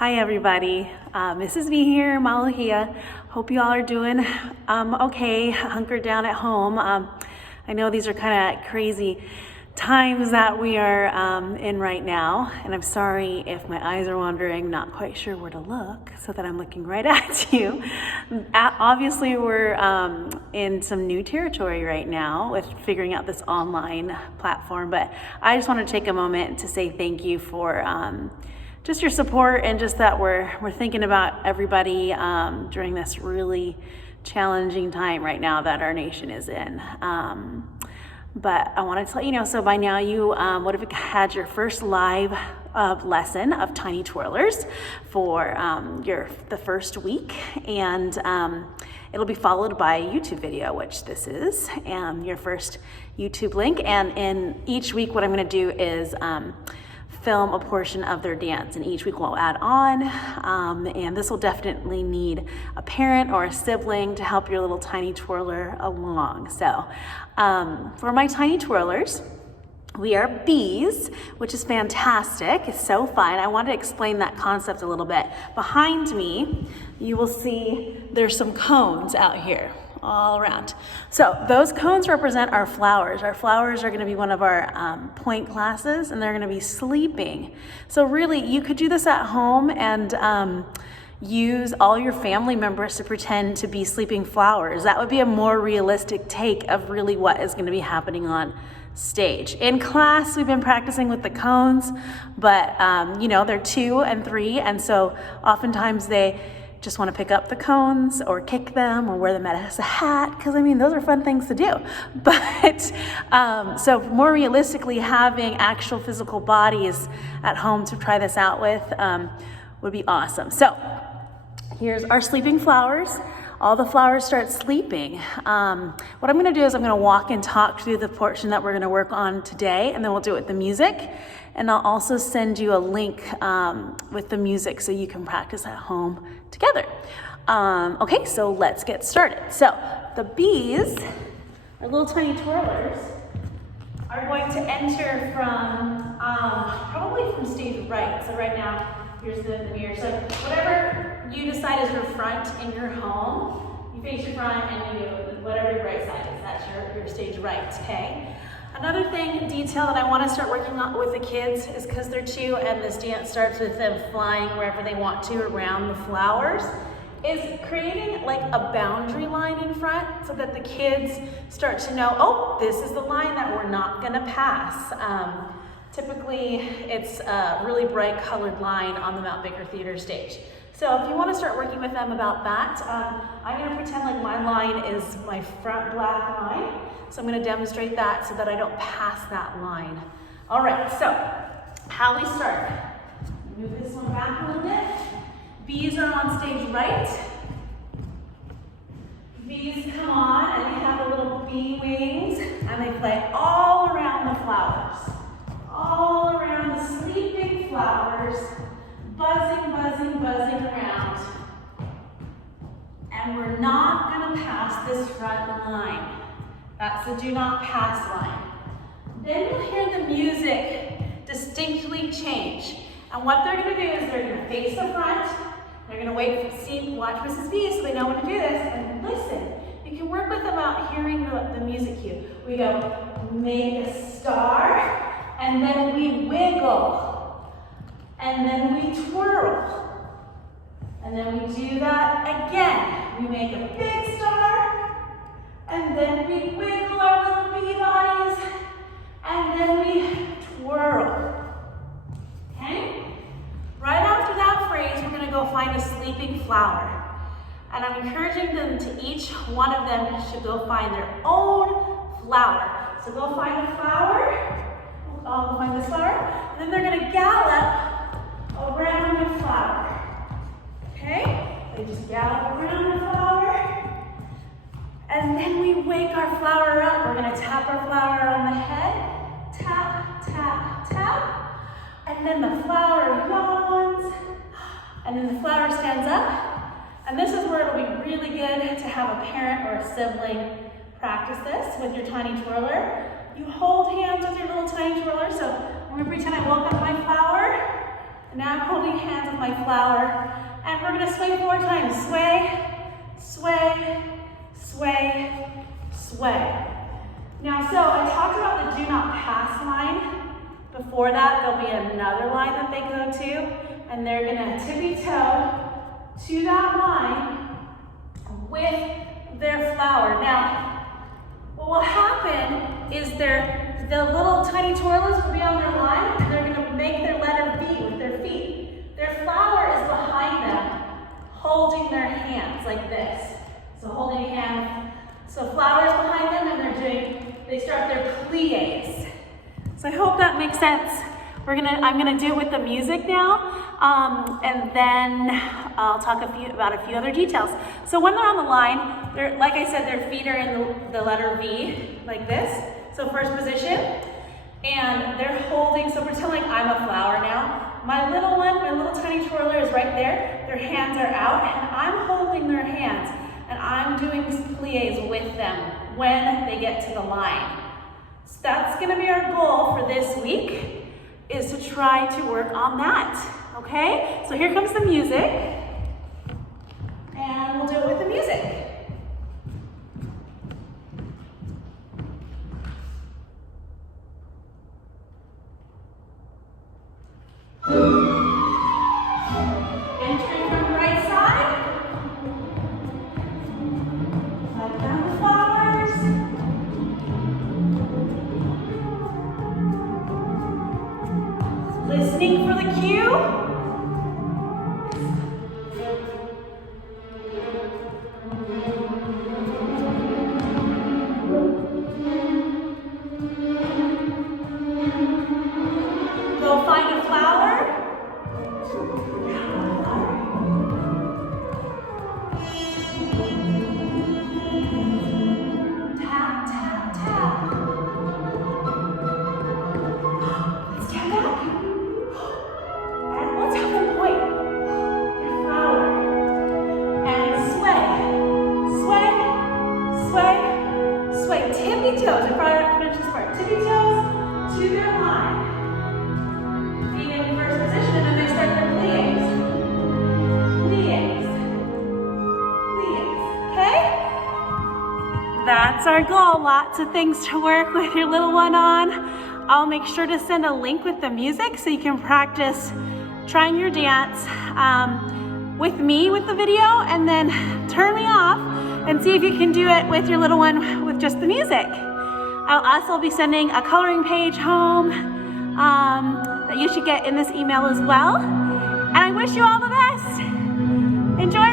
Hi everybody, this is me here, Malahia. Hope you all are doing okay, hunkered down at home. I know these are kind of crazy times that we are in right now, and I'm sorry if my eyes are wandering, not quite sure where to look so that I'm looking right at you. Obviously we're in some new territory right now with figuring out this online platform, but I just want to take a moment to say thank you for just your support and just that we're thinking about everybody during this really challenging time right now that our nation is in. But I wanted to let you know, so by now you would have had your first live lesson of Tiny Twirlers for the first week, and it'll be followed by a YouTube video, which this is your first YouTube link. And in each week what I'm going to do is film a portion of their dance, and each week we'll add on, and this will definitely need a parent or a sibling to help your little tiny twirler along. So for my tiny twirlers, we are bees, which is fantastic. It's so fun. I want to explain that concept a little bit. Behind me, you will see there's some cones out here all around. So those cones represent our flowers. Our flowers are going to be one of our point classes, and they're going to be sleeping. So really, you could do this at home and use all your family members to pretend to be sleeping flowers. That would be a more realistic take of really what is going to be happening on stage. In class, we've been practicing with the cones, but they're 2 and 3, and so oftentimes they just want to pick up the cones or kick them or wear them as a hat, because those are fun things to do. But so more realistically, having actual physical bodies at home to try this out with would be awesome. So here's our sleeping flowers. All the flowers start sleeping. What I'm going to do is I'm going to walk and talk through the portion that we're going to work on today, and then we'll do it with the music. And I'll also send you a link with the music so you can practice at home together. Okay, so let's get started. So the bees, our little tiny twirlers, are going to enter from probably from stage right. So right now, here's the mirror. So whatever you decide is your front in your home, you face your front, and you do whatever your right side is. That's your stage right, okay? Another detail that I want to start working on with the kids is, because they're 2 and this dance starts with them flying wherever they want to around the flowers, is creating like a boundary line in front so that the kids start to know, oh, this is the line that we're not going to pass. Typically, it's a really bright colored line on the Mount Baker Theater stage. So if you want to start working with them about that, I'm going to pretend like my line is my front black line. So I'm going to demonstrate that so that I don't pass that line. All right, so how we start. Move this one back a little bit. Bees are on stage right. Bees come on, and they have the little bee wings, and they play all around the flowers. All around the sleeping flowers, buzzing, buzzing, buzzing around. And we're not going to pass this front line. That's the do not pass line. Then you'll hear the music distinctly change. And what they're going to do is they're going to face the front. They're going to watch Mrs. B so they know when to do this, and listen. You can work with them out hearing the music cue. We go, make a star, and then we wiggle, and then we twirl, and then we do that again. We make a big star, and then we wiggle our little bee bodies, and then we twirl. Okay? Right after that phrase, we're going to go find a sleeping flower. And I'm encouraging them to, each one of them should go find their own flower. So go find a flower. I'll go find the flower. And then they're going to gallop around the flower. Okay? They just gallop around the flower. And then we wake our flower up. We're going to tap our flower on the head. Tap, tap, tap. And then the flower yawns. And then the flower stands up. And this is where it'll be really good to have a parent or a sibling practice this with your tiny twirler. You hold hands with your little tiny twirler. So I'm going to pretend I woke up my flower. Now I'm holding hands with my flower, and we're gonna sway 4 times. Sway, sway, sway, sway. Now, so I talked about the do not pass line. Before that, there'll be another line that they go to, and they're gonna tippy-toe to that line with their flower. Now, what will happen is the little tiny twirlers will be on their line, and they're gonna make their letter V with their feet. Their flower is behind them, holding their hands like this. So holding hands. So flower is behind them, and they start their plies. So I hope that makes sense. I'm gonna do it with the music now, and then I'll talk about a few other details. So when they're on the line, like I said, their feet are in the letter V, like this. So first position, and they're holding, so pretend like I'm a flower now. My little one, my little tiny twirler is right there. Their hands are out, and I'm holding their hands, and I'm doing plies with them when they get to the line. So that's gonna be our goal for this week, is to try to work on that, okay? So here comes the music, and we'll do it with the music. Entering from the right side. Let down the flowers. Listening for the cue. Go find a flower. Tap, tap, tap. Let's tap back. And let's have them point your flower. And sway, sway, sway, sway. Tippy toes. I forgot to mention this part. Tippy toes to their line. Feet in first position, and then they start their plies. Plies. Plies. Okay? That's our goal. Lots of things to work with your little one on. I'll make sure to send a link with the music so you can practice trying your dance with me with the video, and then turn me off and see if you can do it with your little one with just the music. I'll also be sending a coloring page home that you should get in this email as well. And I wish you all the best. Enjoy